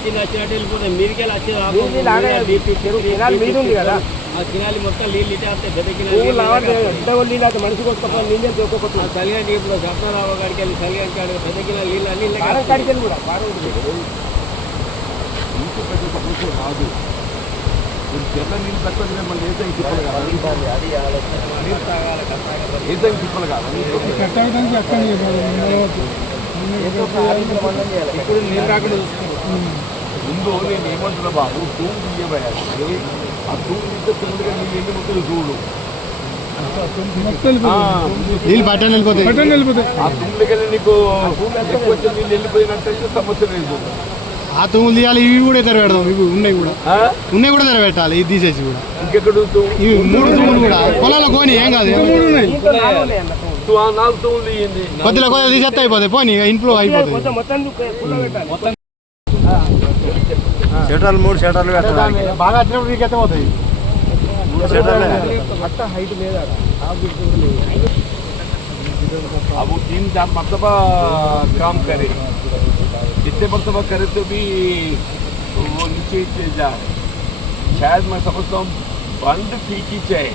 వచ్చినట్టు వెళ్ళిపోతాయి. మీరికెళ్ళి వచ్చేది కదా ఆ కినాలి మొత్తం నీళ్ళు ఇటే వస్తాయి. పెద్ద నీళ్ళు అయితే మనిషి కొట్టుకోవాలి నీళ్ళే దొరకపోతుంది. చలిగంటి ఇప్పుడు సప్నారావు కాడికి వెళ్ళి చలిగంటి కాడికి పెద్ద కినాలి నీళ్ళు అన్ని కాడికి వెళ్ళి కూడా రాదు చెట్ల నీళ్ళు తక్కువ మళ్ళీ ఏసంగి తిప్పలు కాదు ఏసంగి తిప్పలు కాదు ఇప్పుడు నీళ్ళు రాకుండా చూసుకున్నాం. ముందు నేను ఏమంటున్నా బాబు తూము తీయబోయాలి ఆ తూము తీస్తే తొందరగా నీళ్ళు ఎన్ని ముక్కలు చూడు నీళ్ళు పట్టణం వెళ్ళిపోతాయి. ఆ తుమ్ములకి వెళ్ళి నీకు ఎక్కువ నీళ్ళు వెళ్ళిపోయినట్టయితే సమస్య లేదు. ఆ తుమ్ములు తీయాలి. ఇవి కూడా తెరపెడదాం. ఇవి ఉన్నాయి కూడా తెరపెట్టాలి. ఇది తీసేసి కూడా ఇంకెక్కడ ఇవి 3 తుమ్ములు కూడా పొలాల్లో కొని ఏం కాదు. 4 తుమ్ములు తీయండి కొద్దిగా తీసేస్తే అయిపోతాయి. పోనీ ఇంట్లో అయిపోతుంది. షటర్లు 3 షటర్లు బాగా వచ్చినప్పుడు నీకు ఎత్తపోతాయి. अब वो 3-4 मरतबा काम करे, जितने मरतबा करे तो भी वो नीचे जा रहे. शायद मैं समझता हूँ बंद ठीक ही चाहिए.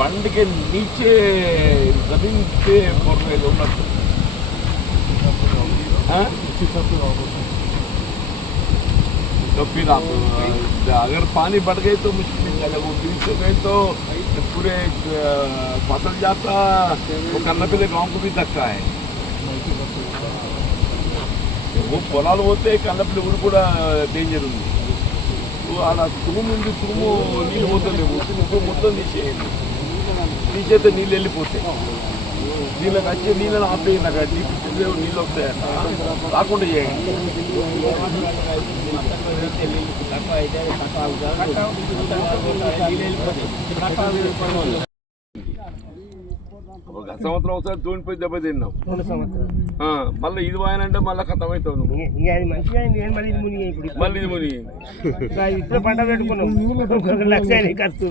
बंद के नीचे जमीन पे बोल रहे लोग तो फिर आप अगर पानी बढ़ गए तो मुश्किल नहीं चले. वो बीच से गए तो पूरे फसल जाता. वो कन्नपल्ली गांव को भी धक्का है. वो పొలాలు పోతే కన్నపల్లి ఊరు కూడా డేంజర్ ఉంది. అలా తుమ్ము నీళ్ళు పోతలేవు. తుమ్ము మొత్తం తీసేయండి. తీసేస్తే నీళ్ళు వెళ్ళిపోతాయి. నీళ్ళకి వచ్చే నీళ్ళని ఆపేయండి. అక్కడ నీళ్ళు వస్తాయట రాకుండా చేయండి. గత సంవత్సరం ఒకసారి తూనిపోయి దెబ్బ తిన్నావు. మళ్ళీ ఇది పోయానంటే మళ్ళీ ఖతం అవుతావు నువ్వు. మళ్ళీ ఇది మునిగి ఇప్పుడు పంట పెట్టుకున్నాం. 1 లక్ష ఖర్చు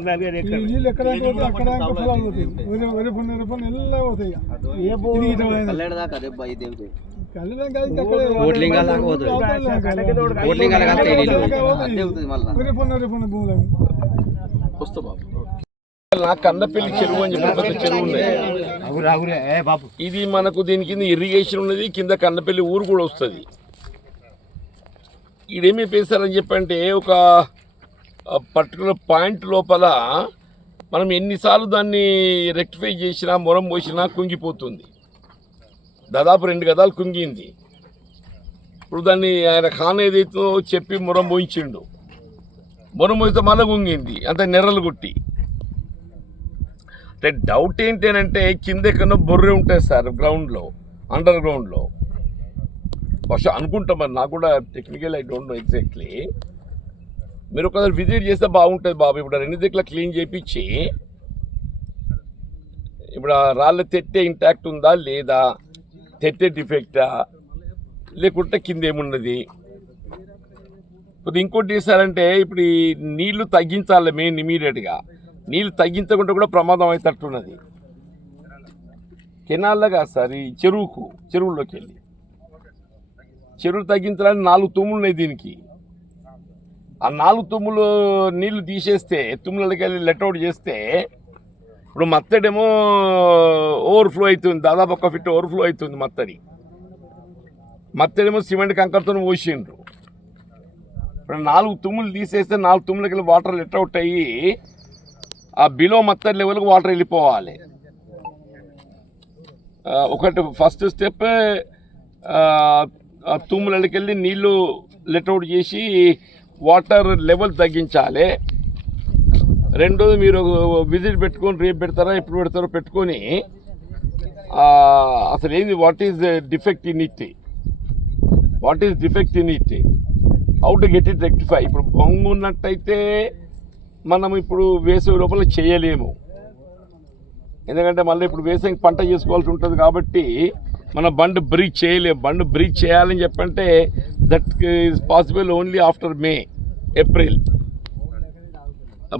వస్తా బాబు. నా కన్నపల్లి చెరువు అని చెప్పి పెద్ద చెరువు ఉన్నాయి. ఇది మనకు దీని కింద ఇరిగేషన్ ఉన్నది. కింద కన్నపల్లి ఊరు కూడా వస్తుంది. ఇదేమి పేసారని చెప్పంటే ఒక పర్టికులర్ పాయింట్ లోపల మనం ఎన్నిసార్లు దాన్ని రెక్టిఫై చేసినా మొరం పోసినా కుంగిపోతుంది. దాదాపు 2 గదాలు కుంగింది. ఇప్పుడు దాన్ని ఆయన ఖాన్ ఏదైతే చెప్పి మొరం పోయించిండు. మొరం పోయితే మళ్ళీ కుంగింది. అంత నెర్రలు కొట్టి. అంటే డౌట్ ఏంటంటే కింద ఎక్కడో బొర్రె ఉంటుంది సార్ గ్రౌండ్లో, అండర్ గ్రౌండ్లో. బహుశా అనుకుంటాం. మరి నాకు కూడా technical I don't know exactly. మీరు ఒకసారి విజిట్ చేస్తే బాగుంటుంది బాబు. ఇప్పుడు 2 దిక్కుల క్లీన్ చేయించి ఇప్పుడు ఆ రాళ్ళ తెట్టే ఇంటాక్ట్ ఉందా లేదా, తెట్టే డిఫెక్టా లేకుంటే కింద ఏమున్నది. ఇప్పుడు ఇంకోటి చేశారంటే ఇప్పుడు ఈ నీళ్లు తగ్గించాలి మెయిన్ ఇమీడియట్గా. నీళ్ళు తగ్గించకుండా కూడా ప్రమాదం అవుతట్టున్నది. కెనాల్లాగా సార్ ఈ చెరువులోకి వెళ్ళి చెరువు తగ్గించాలని 4 తుమ్ములు ఉన్నాయి దీనికి. ఆ 4 తుమ్ములు నీళ్లు తీసేస్తే తుమ్ములకి వెళ్ళి లెట్అవుట్ చేస్తే ఇప్పుడు మత్తడేమో ఓవర్ఫ్లో అవుతుంది. దాదాపు 1 ఫీట్ ఓవర్ఫ్లో అవుతుంది మత్తడేమో సిమెంట్ కంకరతో పోసిండ్రు. ఇప్పుడు 4 తుమ్ములు తీసేస్తే 4 తుమ్ములకి వెళ్ళి వాటర్ లెట్అవుట్ అయ్యి ఆ బిలో మత్తడి లెవెల్కి వాటర్ వెళ్ళిపోవాలి. ఒకటి ఫస్ట్ స్టెప్ తుమ్ములకి వెళ్ళి నీళ్లు లెట్అవుట్ చేసి వాటర్ లెవెల్ తగ్గించాలి. రెండోది మీరు విజిట్ పెట్టుకొని రేపు పెడతారా ఎప్పుడు పెడతారో పెట్టుకొని అసలు ఏంది what is defect in it, how to get it rectify. ఇప్పుడు బొంగు ఉన్నట్టయితే మనం ఇప్పుడు వేసవి లోపల చేయలేము. ఎందుకంటే మళ్ళీ ఇప్పుడు వేసవి పంట చేసుకోవాల్సి ఉంటుంది కాబట్టి మనం బండ్ బ్రీచ్ చేయలేము. బండ్ బ్రీచ్ చేయాలని చెప్పంటే that is possible only after May April.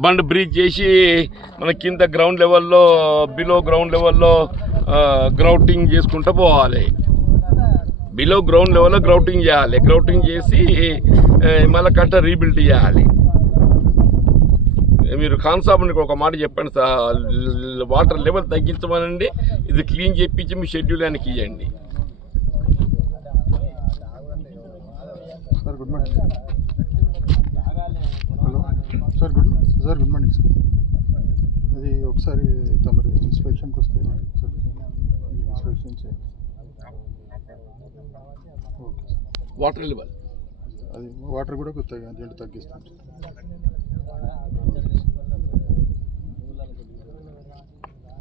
Bund breach చేసి మన కింద గ్రౌండ్ లెవెల్లో బిలో గ్రౌండ్ లెవెల్లో గ్రౌటింగ్ చేసుకుంటూ పోవాలి. బిలో గ్రౌండ్ లెవెల్లో గ్రౌటింగ్ చేయాలి. గ్రౌటింగ్ చేసి మళ్ళీ కట్ట రీబిల్డ్ చేయాలి. మీరు కాన్సాబ్కి ఒక మాట చెప్పండి సార్, వాటర్ లెవెల్ తగ్గించమనండి, ఇది క్లీన్ చేయించి మీ షెడ్యూల్ ఆయనకి ఇవ్వండి. Sir good morning. Hello sir good morning sir. అది ఒకసారి తమరు ఇన్స్పెక్షన్కి వస్తే సార్ ఇన్స్పెక్షన్ చేయండి. Okay sir. వాటర్ లెవెల్ అది వాటర్ కూడా కొద్దిగా దీంట్లో తగ్గిస్తాం సార్.